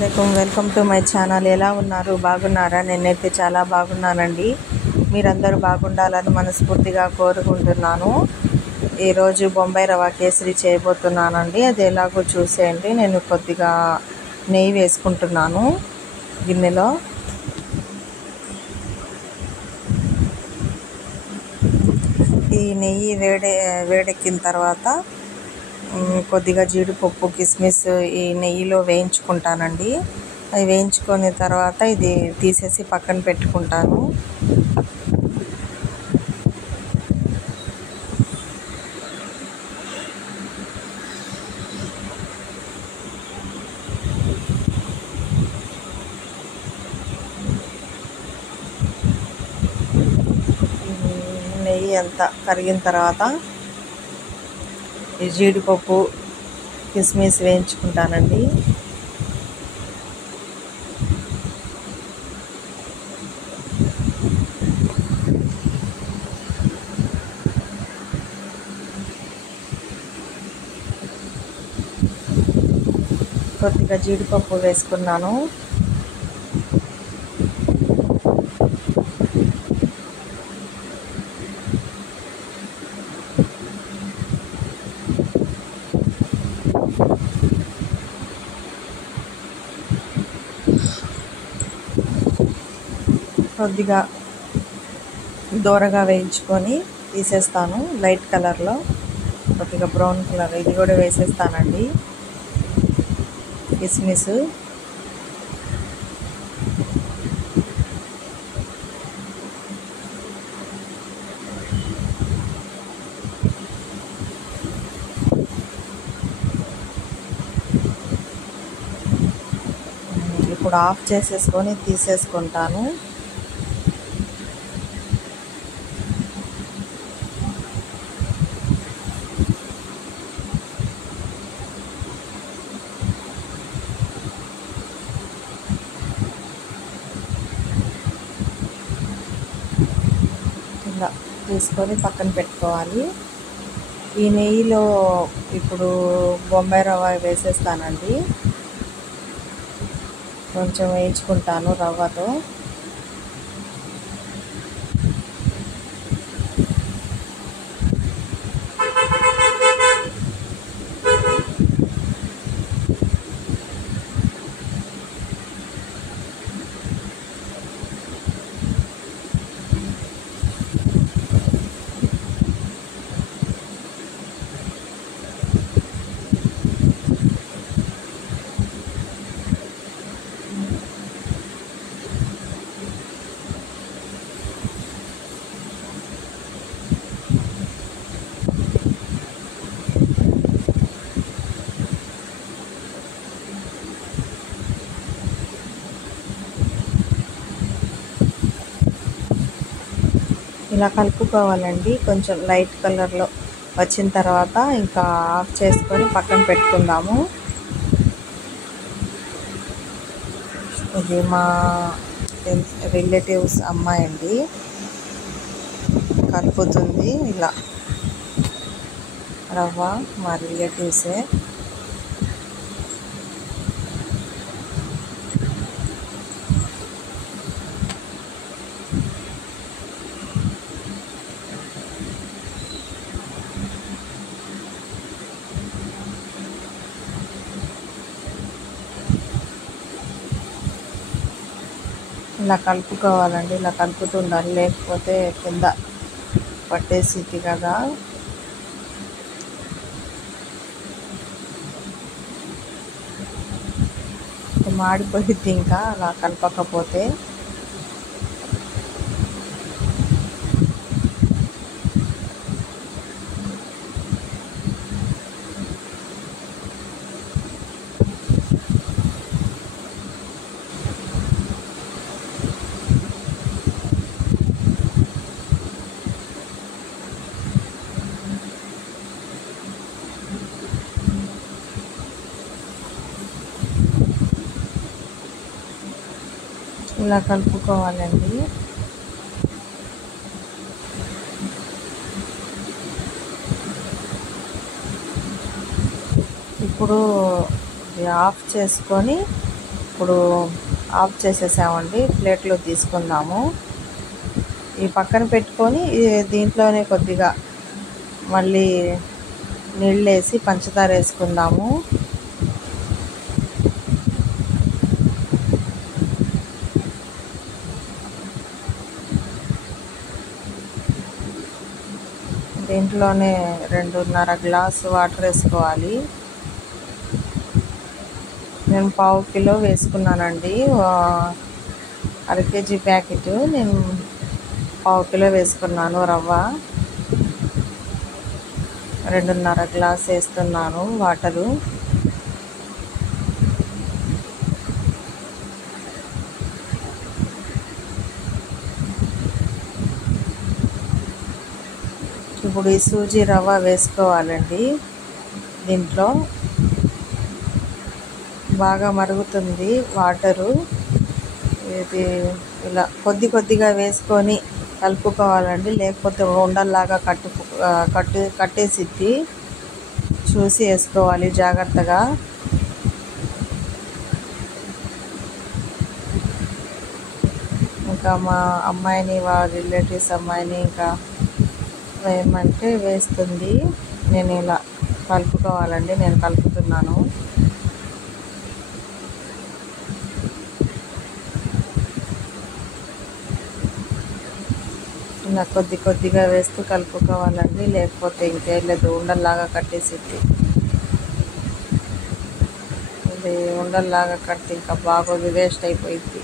Welcome to my channel. ఎలా ఉన్నారు? బాగున్నారా? నేనైతే చాలా బాగున్నానండి. మీరందరూ బాగుండాలని మనస్ఫూర్తిగా కోరుకుంటున్నాను. ఈరోజు బొంబాయి రవ్వ కేసరి చేయబోతున్నానండి. అది ఎలాగో చూసేయండి. నేను కొద్దిగా నెయ్యి వేసుకుంటున్నాను గిన్నెలో. ఈ నెయ్యి వేడెక్కిన తర్వాత కొద్దిగా జీడిపప్పు, కిస్మిస్ ఈ నెయ్యిలో వేయించుకుంటానండి. అవి వేయించుకున్న తర్వాత ఇది తీసేసి పక్కన పెట్టుకుంటాను. నెయ్యి అంతా కరిగిన తర్వాత ఈ జీడిపప్పు, కిస్మిస్ వేయించుకుంటానండి. కొద్దిగా జీడిపప్పు వేసుకున్నాను. కొద్దిగా దూరగా వేయించుకొని తీసేస్తాను. లైట్ కలర్లో కొద్దిగా బ్రౌన్ కలర్ ఇది కూడా వేసేస్తానండి. కిస్మిస్ ఇప్పుడు ఆఫ్ చేసేసుకొని తీసేసుకుంటాను. ఇలా తీసుకొని పక్కన పెట్టుకోవాలి. ఈ నెయ్యిలో ఇప్పుడు బొంబాయి రవ్వ వేసేస్తానండి. కొంచెం వేయించుకుంటాను రవ్వతో. ఇలా కలుపుకోవాలండి. కొంచెం లైట్ కలర్లో వచ్చిన తర్వాత ఇంకా ఆఫ్ చేసుకొని పక్కన పెట్టుకుందాము. ఇది మా రిలేటివ్స్ అమ్మాయి అండి, కలుపుతుంది ఇలా రవ్వ. మా రిలేటివ్సే. ఇలా కలుపుకోవాలండి. ఇలా కలుపుతుండాలి, లేకపోతే కింద పట్టేసిద్ది కదా. మాడిపోయిద్ది ఇంకా అలా కలపకపోతే. ఇలా కలుపుకోవాలండి. ఇప్పుడు ఆఫ్ చేసుకొని ఇప్పుడు ఆఫ్ చేసేసామండి. ప్లేట్లో తీసుకుందాము. ఈ పక్కన పెట్టుకొని దీంట్లోనే కొద్దిగా మళ్ళీ నీళ్ళు వేసి పంచదార వేసుకుందాము. దీంట్లోనే 2.5 గ్లాసు వాటర్ వేసుకోవాలి. నేను 1/2 కిలో వేసుకున్నానండి. 1/2 కేజీ ప్యాకెట్ నేను 1/2 కిలో వేసుకున్నాను రవ్వ. 2.5 గ్లాస్ వేస్తున్నాను వాటరు. ఇప్పుడు ఈ సూజీ రవ్వ వేసుకోవాలండి. దీంట్లో బాగా మరుగుతుంది వాటరు. ఇది ఇలా కొద్దిగా వేసుకొని కలుపుకోవాలండి, లేకపోతే ఉండల్లాగా కట్టేసిద్ది. చూసి వేసుకోవాలి జాగ్రత్తగా. ఇంకా మా అమ్మాయిని, వాళ్ళ రిలేటివ్స్ అమ్మాయిని ఇంకా వేయమంటే వేస్తుంది. నేను ఇలా కలుపుకోవాలండి, నేను కలుపుతున్నాను. ఇలా కొద్దిగా వేస్తూ కలుపుకోవాలండి, లేకపోతే ఇంకేం లేదు, ఉండల్లాగా కట్టేసిద్ది. ఇది ఉండల్లాగా కడితే ఇంకా బాగోదు, వేస్ట్ అయిపోయింది.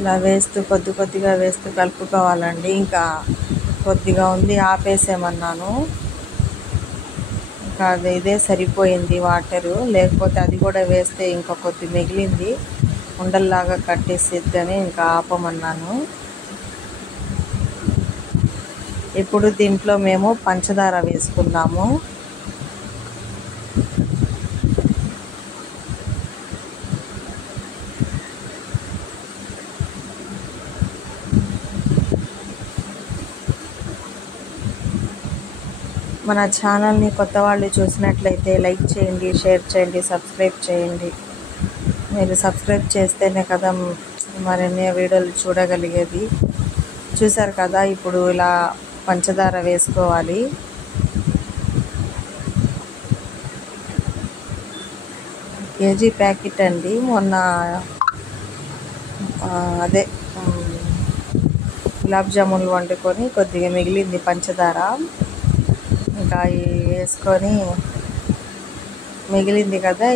ఇలా వేస్తూ కొద్దిగా వేస్తూ కలుపుకోవాలండి. ఇంకా కొద్దిగా ఉంది, ఆపేసేమన్నాను. ఇంకా ఇదే సరిపోయింది వాటరు, లేకపోతే అది కూడా వేస్తే ఇంకా కొద్ది మిగిలింది, ఉండల్లాగా కట్టేసిద్దని ఇంకా ఆపమన్నాను. ఇప్పుడు దీంట్లో మేము పంచదార వేసుకుందాము. మన ఛానల్ని కొత్త వాళ్ళు చూసినట్లయితే లైక్ చేయండి, షేర్ చేయండి, సబ్స్క్రైబ్ చేయండి. మీరు సబ్స్క్రైబ్ చేస్తేనే కదా మరిన్ని వీడియోలు చూడగలిగేది. చూసారు కదా, ఇప్పుడు ఇలా పంచదార వేసుకోవాలి. కేజీ ప్యాకెట్ అండి. మొన్న అదే గులాబ్ జామున్లు వండుకొని కొద్దిగా మిగిలింది పంచదార, ఇంకా వేసుకొని మిగిలింది కదా,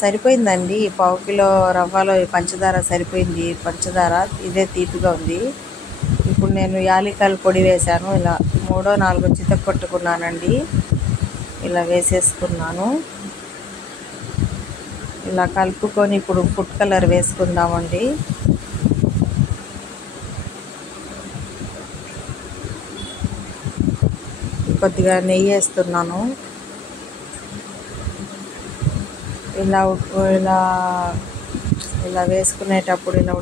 సరిపోయిందండి. 1/2 కిలో రవ్వలో పంచదార సరిపోయింది. పంచదార ఇదే తీపిగా ఉంది. ఇప్పుడు నేను యాలకుల పొడి వేశాను. ఇలా 3-4 చితక్కొట్టుకున్నానండి. ఇలా వేసేసుకున్నాను. ఇలా కలుపుకొని ఇప్పుడు ఫుడ్ కలర్ వేసుకుందామండి. కొద్దిగా నెయ్యి వేస్తున్నాను. ఇలా వేసుకునేటప్పుడు, ఇలా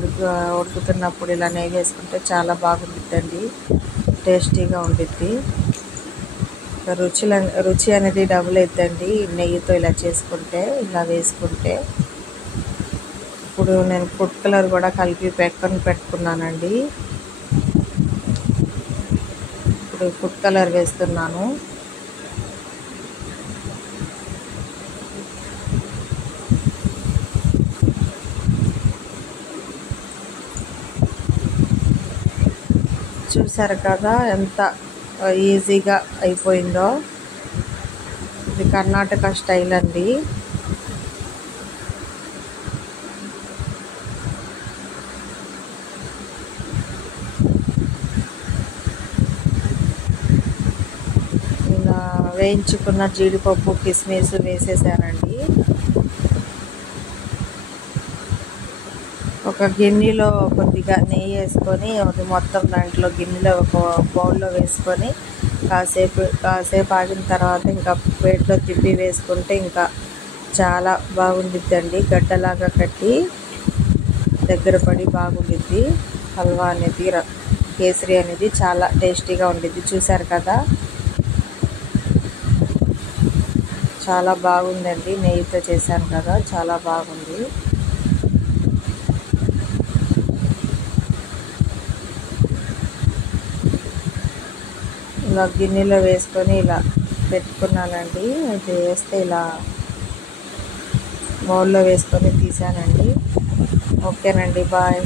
ఉడుకుతున్నప్పుడు ఇలా నెయ్యి వేసుకుంటే చాలా బాగుంటుందండి, టేస్టీగా ఉంటుంది. రుచి అనేది డబుల్ అవుతుందండి నెయ్యితో ఇలా చేసుకుంటే, ఇలా వేసుకుంటే. ఇప్పుడు నేను ఫుడ్ కలర్ కూడా కలిపి పెట్టుకున్నానండి. ఇప్పుడు ఫుడ్ కలర్ వేస్తున్నాను. చూసారు కదా ఎంత ఈజీగా అయిపోయిందో. ఇది కర్ణాటక స్టైల్ అండి. ఇలా వేయించుకున్న జీడిపప్పు, కిస్మిస్ వేసేసానండి. ఒక గిన్నెలో కొద్దిగా నెయ్యి వేసుకొని అది మొత్తం దాంట్లో గిన్నెలో ఒక బౌల్లో వేసుకొని కాసేపు ఆగిన తర్వాత ఇంకా ప్లేట్లో తిప్పి వేసుకుంటే ఇంకా చాలా బాగుండిద్దండి. గడ్డలాగా కట్టి దగ్గర పడి బాగుండిద్ది. హల్వా అనేది కేసరి అనేది చాలా టేస్టీగా ఉండిద్ది. చూసారు కదా, చాలా బాగుందండి. నెయ్యితో చేశాను కదా, చాలా బాగుంది. ఇలా గిన్నెలో వేసుకొని ఇలా పెట్టుకున్నానండి. ఇది వేస్తే ఇలా బౌల్లో వేసుకొని తీసానండి. ఓకేనండి, బాయ్.